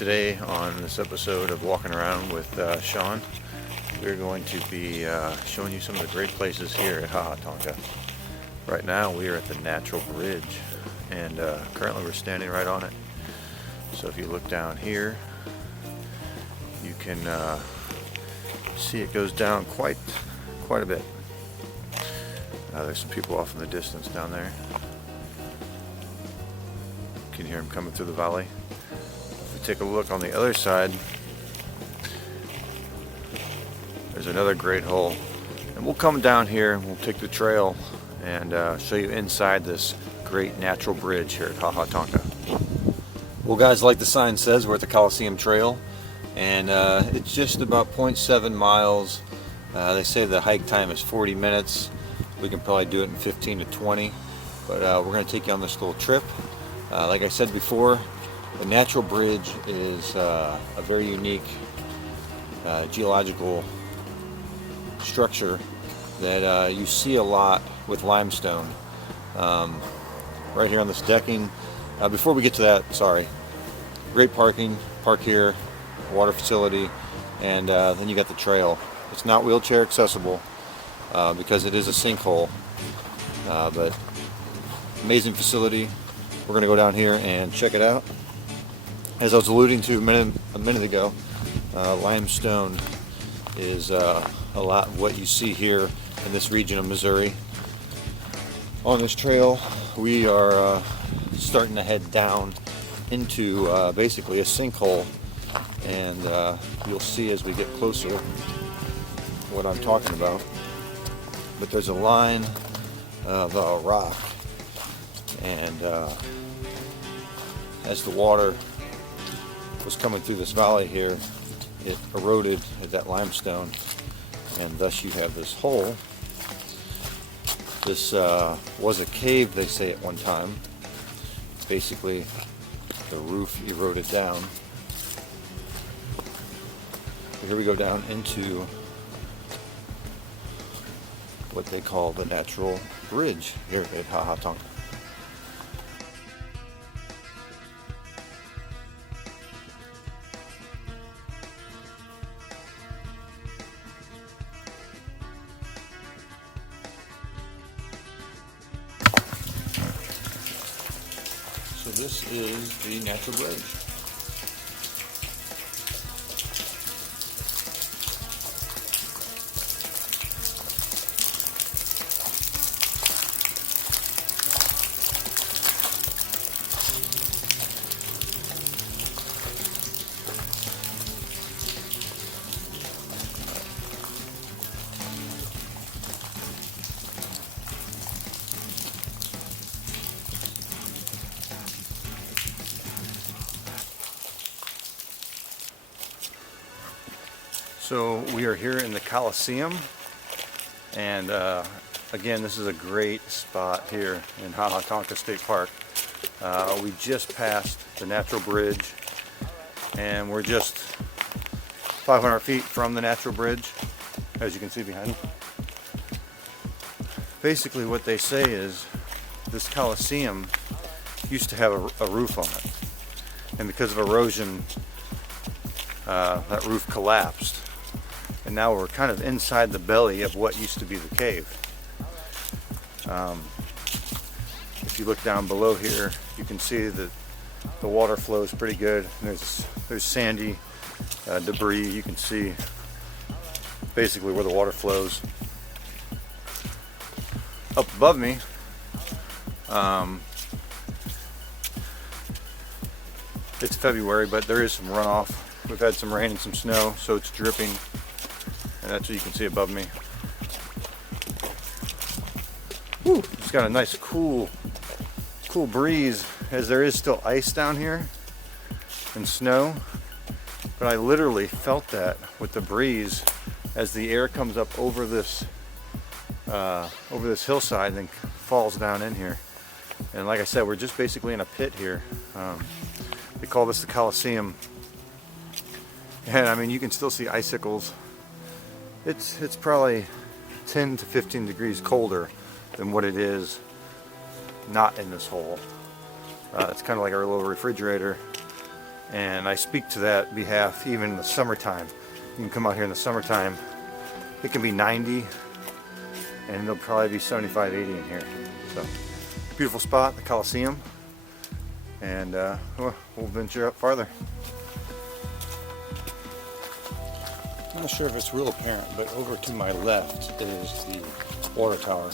Today on this episode of Walking Around with Sean, we're going to be showing you some of the great places here at Tonka. Right now we are at the Natural Bridge, and currently we're standing right on it. So if you look down here, you can see it goes down quite a bit. There's some people off in the distance down there. You can hear them coming through the valley. If we take a look on the other side, there's another great hole. And we'll come down here and we'll take the trail and show you inside this great natural bridge here at Tonka. Well guys, like the sign says, we're at the Colosseum Trail, and it's just about 0.7 miles. They say the hike time is 40 minutes. We can probably do it in 15 to 20, but we're going to take you on this little trip. Like I said before, the Natural Bridge is a very unique geological structure that you see a lot with limestone. Right here on this decking. Before we get to that, sorry, great parking, park here, water facility, and then you got the trail. It's not wheelchair accessible because it is a sinkhole, but amazing facility. We're going to go down here and check it out. As I was alluding to a minute ago, limestone is a lot of what you see here in this region of Missouri. On this trail, we are starting to head down into basically a sinkhole, and you'll see as we get closer what I'm talking about. But there's a line of rock, and as the water was coming through this valley here, it eroded at that limestone, and thus you have this hole. This was a cave, they say, at one time. Basically, the roof eroded down. Here we go down into what they call the Natural Bridge here at Tonka. So this is the Natural Bridge. So we are here in the Colosseum, and again, this is a great spot here in Tonka State Park. We just passed the Natural Bridge, and we're just 500 feet from the Natural Bridge, as you can see behind me. Basically what they say is this Colosseum used to have a roof on it, and because of erosion, that roof collapsed. And now we're kind of inside the belly of what used to be the cave. If you look down below here, you can see that the water flows pretty good. There's sandy debris. You can see basically where the water flows. Up above me, it's February, but there is some runoff. We've had some rain and some snow, so it's dripping. And that's what you can see above me. Whew, it's got a nice cool breeze, as there is still ice down here and snow. But I literally felt that with the breeze as the air comes up over this hillside and then falls down in here. And like I said, we're just basically in a pit here. They call this the Colosseum. And I mean, you can still see icicles. It's probably 10 to 15 degrees colder than what it is not in this hole. It's kind of like our little refrigerator. And I speak to that behalf even in the summertime. You can come out here in the summertime, it can be 90 and it'll probably be 75, 80 in here. So, beautiful spot, the Colosseum. And we'll venture up farther. I'm not sure if it's real apparent, but over to my left is the water tower.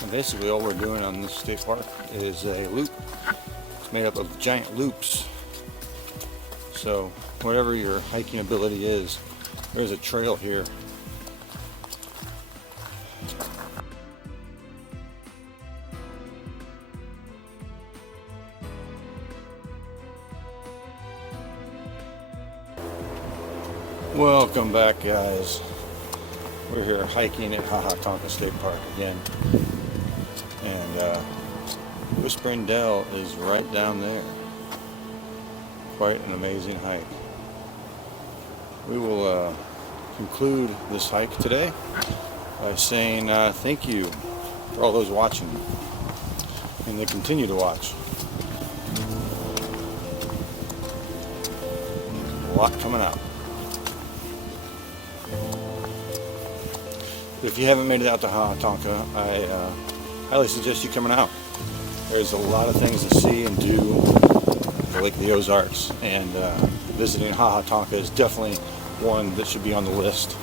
And basically all we're doing on this state park is a loop. It's made up of giant loops. So whatever your hiking ability is, there's a trail here. Welcome back, guys. We're here hiking at Tonka State Park again, and Whispering Dell is right down there. Quite an amazing hike. We will conclude this hike today by saying thank you for all those watching and that continue to watch. A lot coming out. If you haven't made it out to Tonka, I highly suggest you coming out. There's a lot of things to see and do in the Lake of the Ozarks, and visiting Tonka is definitely one that should be on the list.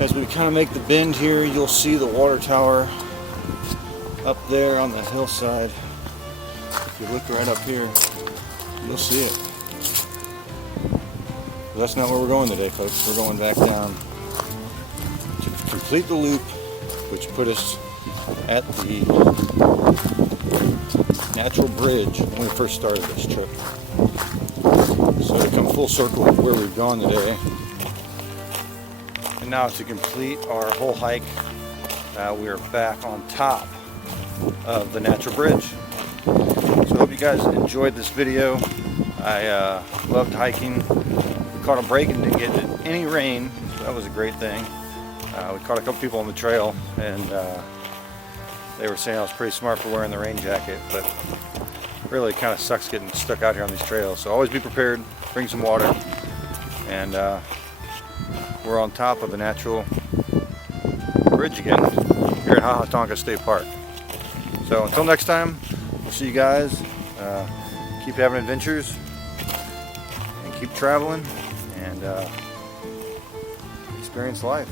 As we kind of make the bend here, you'll see the water tower up there on the hillside. If you look right up here, you'll see it. But that's not where we're going today, folks. We're going back down to complete the loop, which put us at the natural bridge when we first started this trip. So to come full circle of where we've gone today, and now to complete our whole hike, we are back on top of the natural bridge. So I hope you guys enjoyed this video. I loved hiking. We caught a break and didn't get any rain, so that was a great thing. We caught a couple people on the trail, and they were saying I was pretty smart for wearing the rain jacket, but really kind of sucks getting stuck out here on these trails. So always be prepared, bring some water, and we're on top of the natural bridge again here at Tonka State Park. So until next time, we'll see you guys. Keep having adventures and keep traveling and experience life.